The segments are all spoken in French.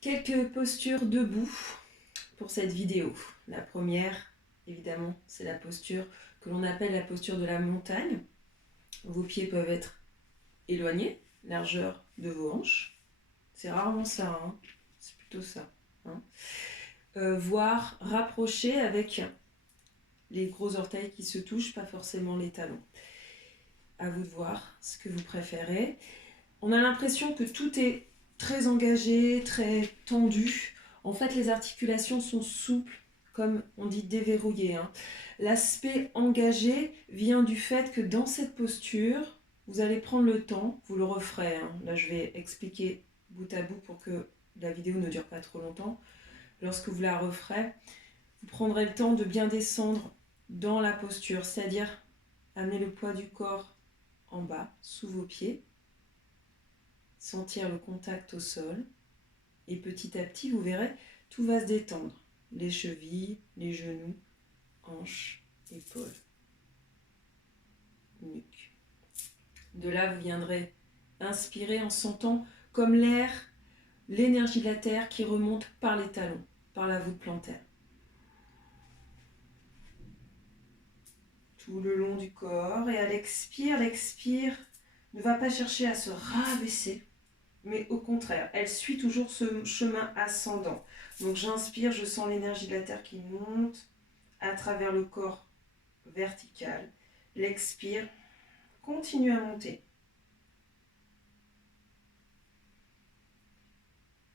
Quelques postures debout pour cette vidéo. La première, évidemment, c'est la posture que l'on appelle la posture de la montagne. Vos pieds peuvent être éloignés, largeur de vos hanches. C'est rarement ça, hein. C'est plutôt ça. Hein. Voire rapprochés avec les gros orteils qui se touchent, pas forcément les talons. À vous de voir ce que vous préférez. On a l'impression que tout est très engagé, très tendu. En fait, les articulations sont souples, comme on dit déverrouillées. Hein. L'aspect engagé vient du fait que dans cette posture, vous allez prendre le temps, vous le referez. Hein. Là, je vais expliquer bout à bout pour que la vidéo ne dure pas trop longtemps. Lorsque vous la referez, vous prendrez le temps de bien descendre dans la posture, c'est-à-dire amener le poids du corps en bas, sous vos pieds, sentir le contact au sol et petit à petit, vous verrez, tout va se détendre. Les chevilles, les genoux, hanches, épaules, nuque. De là, vous viendrez inspirer en sentant comme l'air, l'énergie de la terre qui remonte par les talons, par la voûte plantaire. Tout le long du corps et à l'expire ne va pas chercher à se rabaisser, mais au contraire, elle suit toujours ce chemin ascendant. Donc j'inspire, je sens l'énergie de la terre qui monte à travers le corps vertical. L'expire, continue à monter.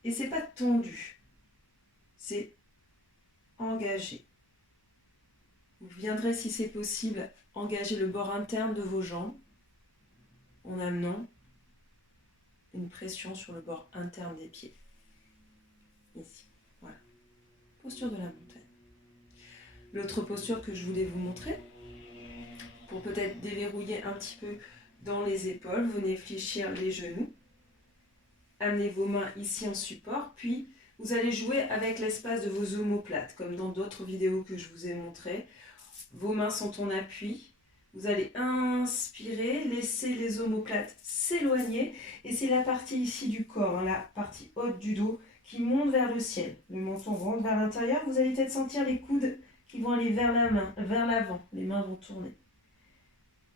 Et c'est pas tendu, c'est engagé. Vous viendrez, si c'est possible, engager le bord interne de vos jambes en amenant une pression sur le bord interne des pieds. Ici, voilà. Posture de la montagne. L'autre posture que je voulais vous montrer, pour peut-être déverrouiller un petit peu dans les épaules, venez fléchir les genoux. Amenez vos mains ici en support, puis vous allez jouer avec l'espace de vos omoplates, comme dans d'autres vidéos que je vous ai montrées. Vos mains sont en appui. Vous allez inspirer, laisser les omoplates s'éloigner. Et c'est la partie ici du corps, hein, la partie haute du dos, qui monte vers le ciel. Le menton rentre vers l'intérieur. Vous allez peut-être sentir les coudes qui vont aller vers la main, vers l'avant. Les mains vont tourner.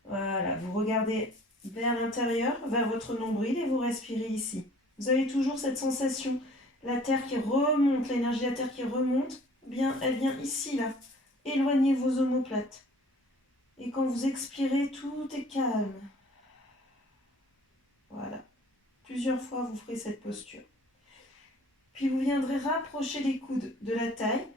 Voilà, vous regardez vers l'intérieur, vers votre nombril et vous respirez ici. Vous avez toujours cette sensation, la terre qui remonte, l'énergie de la terre qui remonte, bien, elle vient ici, là. Éloignez vos omoplates. Et quand vous expirez, tout est calme. Voilà. Plusieurs fois, vous ferez cette posture. Puis vous viendrez rapprocher les coudes de la taille.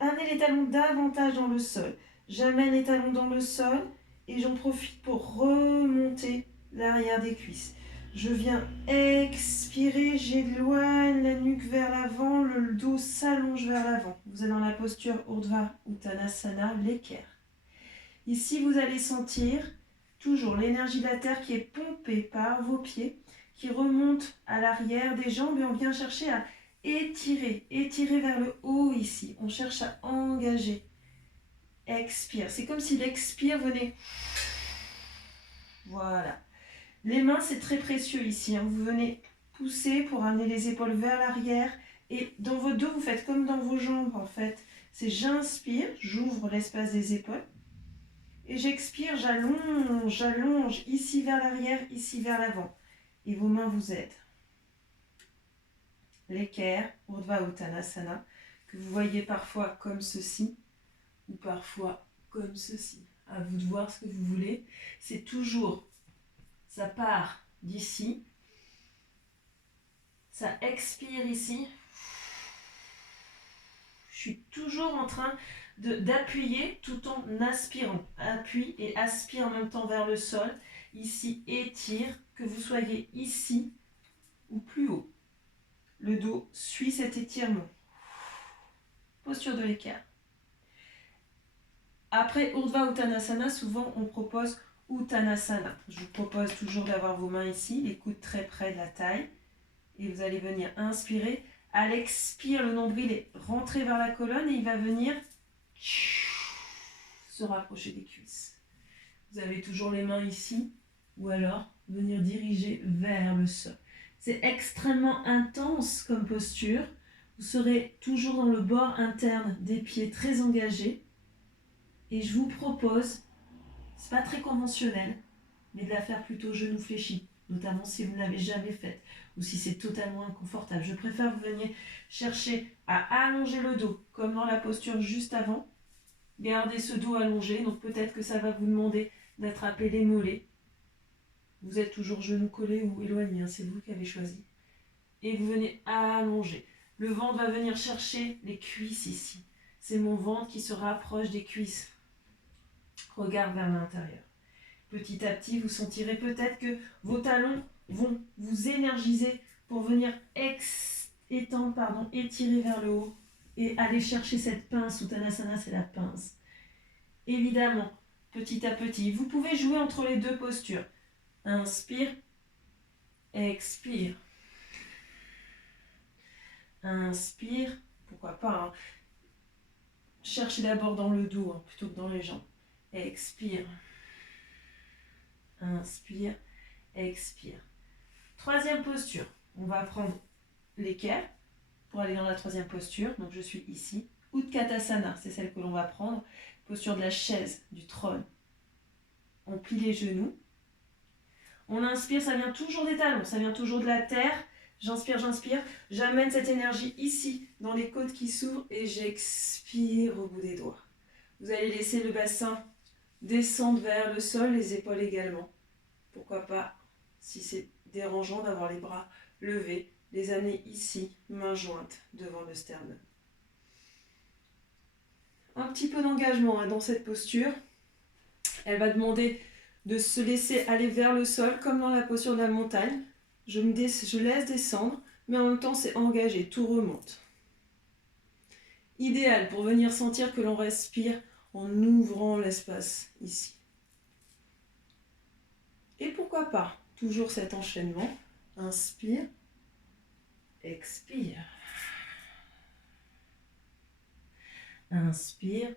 Amenez les talons davantage dans le sol. J'amène les talons dans le sol et j'en profite pour remonter l'arrière des cuisses. Je viens expirer, j'éloigne la nuque vers l'avant, le dos s'allonge vers l'avant. Vous êtes dans la posture Urdhva Uttanasana, l'équerre. Ici, vous allez sentir toujours l'énergie de la terre qui est pompée par vos pieds, qui remonte à l'arrière des jambes et on vient chercher à étirer vers le haut ici. On cherche à engager. Expire. C'est comme si l'expire venait. Voilà. Les mains, c'est très précieux ici. Hein. Vous venez pousser pour amener les épaules vers l'arrière. Et dans votre dos, vous faites comme dans vos jambes en fait. C'est j'inspire, j'ouvre l'espace des épaules. Et j'expire, j'allonge, ici vers l'arrière, ici vers l'avant. Et vos mains vous aident. L'équerre, Urdhva Uttanasana, que vous voyez parfois comme ceci, ou parfois comme ceci. À vous de voir ce que vous voulez. C'est toujours, ça part d'ici, ça expire ici. Je suis toujours en train d'appuyer tout en aspirant. Appuie et aspire en même temps vers le sol. Ici, étire, que vous soyez ici ou plus haut. Le dos suit cet étirement. Posture de l'équerre. Après Urdhva Uttanasana, souvent on propose Uttanasana. Je vous propose toujours d'avoir vos mains ici, les coudes très près de la taille. Et vous allez venir inspirer. À l'expire, le nombril est rentré vers la colonne et il va venir se rapprocher des cuisses. Vous avez toujours les mains ici ou alors venir diriger vers le sol. C'est extrêmement intense comme posture. Vous serez toujours dans le bord interne des pieds très engagés. Et je vous propose, c'est pas très conventionnel, mais de la faire plutôt genou fléchi, notamment si vous ne l'avez jamais faite ou si c'est totalement inconfortable. Je préfère que vous veniez chercher à allonger le dos, comme dans la posture juste avant. Gardez ce dos allongé, donc peut-être que ça va vous demander d'attraper les mollets. Vous êtes toujours genou collé ou éloigné, hein, c'est vous qui avez choisi. Et vous venez allonger. Le ventre va venir chercher les cuisses ici. C'est mon ventre qui se rapproche des cuisses. Regard vers l'intérieur. Petit à petit, vous sentirez peut-être que vos talons vont vous énergiser pour venir étirer vers le haut et aller chercher cette pince. Uttanasana, c'est la pince. Évidemment, petit à petit, vous pouvez jouer entre les deux postures. Inspire, expire. Inspire, pourquoi pas, hein. Cherchez d'abord dans le dos, hein, plutôt que dans les jambes. Expire. Inspire, expire. Troisième posture. On va prendre l'équerre pour aller dans la troisième posture. Donc je suis ici. Utkatasana, c'est celle que l'on va prendre. Posture de la chaise, du trône. On plie les genoux. On inspire, ça vient toujours des talons, ça vient toujours de la terre. J'inspire, j'inspire. J'amène cette énergie ici, dans les côtes qui s'ouvrent et j'expire au bout des doigts. Vous allez laisser le bassin descendre vers le sol, les épaules également. Pourquoi pas, si c'est dérangeant d'avoir les bras levés, les amener ici, mains jointes devant le sternum. Un petit peu d'engagement dans cette posture. Elle va demander de se laisser aller vers le sol, comme dans la posture de la montagne. Je laisse descendre, mais en même temps c'est engagé, tout remonte. Idéal pour venir sentir que l'on respire en ouvrant l'espace ici. Et pourquoi pas, toujours cet enchaînement. Inspire, expire. Inspire.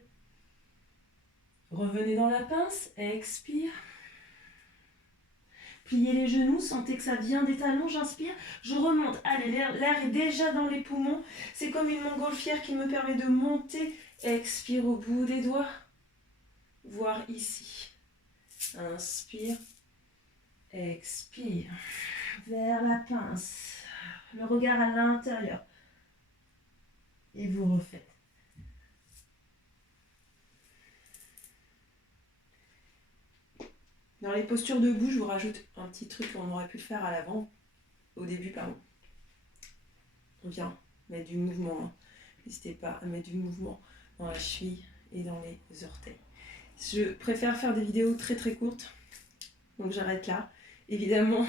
Revenez dans la pince, expire. Pliez les genoux, sentez que ça vient des talons, j'inspire. Je remonte, allez, l'air est déjà dans les poumons. C'est comme une montgolfière qui me permet de monter. Expire au bout des doigts, voire ici. Inspire, expire. Vers la pince, le regard à l'intérieur. Et vous refaites. Dans les postures debout, je vous rajoute un petit truc qu'on aurait pu le faire à l'avant, au début, pardon. On vient mettre du mouvement, hein. N'hésitez pas à mettre du mouvement dans la cheville et dans les orteils. Je préfère faire des vidéos très très courtes, donc j'arrête là. Évidemment,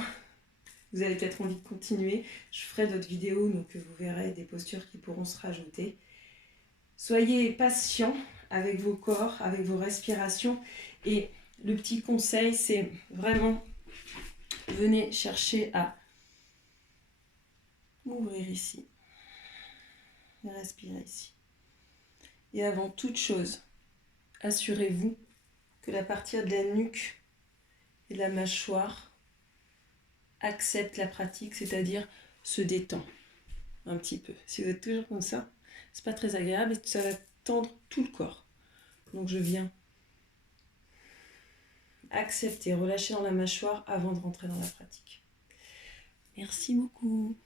vous avez peut-être envie de continuer. Je ferai d'autres vidéos, donc vous verrez des postures qui pourront se rajouter. Soyez patients avec vos corps, avec vos respirations. Et le petit conseil, c'est vraiment, venez chercher à ouvrir ici. Et respirer ici. Et avant toute chose, assurez-vous que la partie de la nuque et de la mâchoire accepte la pratique, c'est-à-dire se détend un petit peu. Si vous êtes toujours comme ça, c'est pas très agréable et ça va tendre tout le corps. Donc je viens accepter, relâcher dans la mâchoire avant de rentrer dans la pratique. Merci beaucoup.